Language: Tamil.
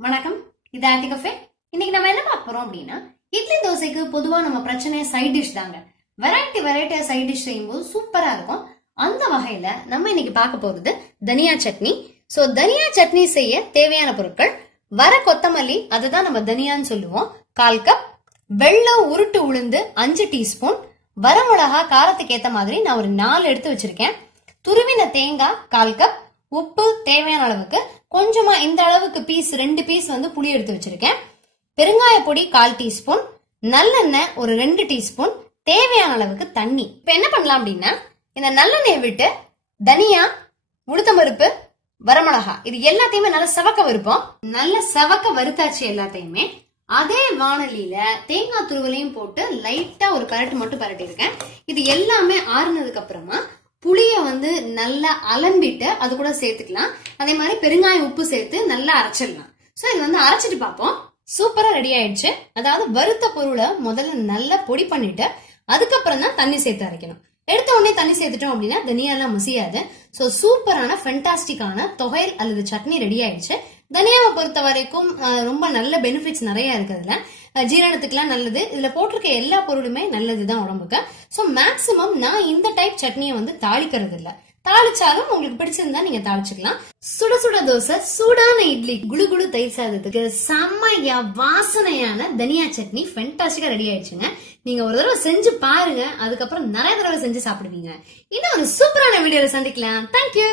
வணக்கம், இது ஆன்டி கஃபே. இன்னைக்கு நம்ம என்ன பார்க்க போறோம் அப்படின்னா, இட்லி தோசைக்கு பொதுவா நம்ம பிரச்சனை சைட் டிஷ் தாங்க. வெரைட்டியா சைட் டிஷ் செய்யும்போது சூப்பரா இருக்கும். அந்த வகையில நம்ம இன்னைக்கு பார்க்க போறது தனியா சட்னி. சோ தனியா சட்னி செய்ய தேவையான பொருட்கள்: வர கொத்தமல்லி, அதுதான் நம்ம தனியான்னு சொல்லுவோம், 1/4 கப். வெள்ளம் உருட்டு உளுந்து 5 டீஸ்பூன். வரமிளகா காரத்துக்கு ஏத்த மாதிரி நான் ஒரு 4 எடுத்து வச்சிருக்கேன். துருவின தேங்காய் 1/4 கப். உப்பு தேவையான அளவுக்கு. கொஞ்சமா இந்த அளவுக்கு 2 பீஸ் புளி எடுத்து வச்சிருக்கேன். பெருங்காய பொடி 1/4 டீஸ்பூன். நல்லெண்ணெய் ஒரு 2 டீஸ்பூன். தேவையான அளவுக்கு தண்ணி. இப்ப என்ன பண்ணலாம் அப்படின்னா, இந்த நல்லெண்ணெயை விட்டு தனியா, உளுத்தம்பருப்பு, வரமிளகா இது எல்லாத்தையுமே நல்லா செவக்க வறுப்போம். நல்ல செவக்க வறுத்தாச்சு எல்லாத்தையுமே. அதே வாணலியில தேங்காய் துருவலையும் போட்டு லைட்டா ஒரு பரட்டு மட்டும் பரட்டி இருக்கேன். இது எல்லாமே ஆறுனதுக்கு அப்புறமா புளிய நல்லா அலம்பிட்டு அது கூட சேர்த்துக்கலாம். அதே மாதிரி பெருங்காயம் உப்பு சேர்த்து நல்லா அரைச்சிடலாம். சோ இது அரைச்சிட்டு பார்ப்போம். சூப்பரா ரெடி ஆயிடுச்சு. அதாவது வறுத்த பொருளை முதல்ல நல்லா பொடி பண்ணிட்டு அதுக்கப்புறம் தான் தண்ணி சேர்த்து அரைக்கணும். எடுத்த உடனே தண்ணி சேர்த்துட்டோம் அப்படின்னா தனியாலாம் மசியாது. சோ சூப்பரான ஃபென்டாஸ்டிக்கான தொகையல் அல்லது சட்னி ரெடி ஆயிடுச்சு. தனியாவை பொறுத்த வரைக்கும் ரொம்ப நல்ல பெனிஃபிட்ஸ் நிறைய இருக்குதுல. ஜீரணத்துக்குலாம் நல்லது. இதுல போட்டிருக்க எல்லா பொருளுமே நல்லதுதான் உடம்புக்கு. சோ மேக்சிமம் நான் இந்த டைப் சட்னியை தாளிக்கிறது இல்ல. தாளிச்சாலும் உங்களுக்கு பிடிச்சிருந்தா நீங்க தாளிச்சுக்கலாம். சுட சுட தோசை, சூடான இட்லி, குடு குடு தயிர் சாதத்துக்கு செம்மையா வாசனையான தனியா சட்னி ஃபென்டாஸ்டிக்கா ரெடி ஆயிடுச்சுங்க. நீங்க ஒரு தடவை செஞ்சு பாருங்க. அதுக்கப்புறம் நிறைய தடவை செஞ்சு சாப்பிடுவீங்க. இன்னும் ஒரு சூப்பரான வீடியோல சந்திக்கலாம். தேங்க்யூ.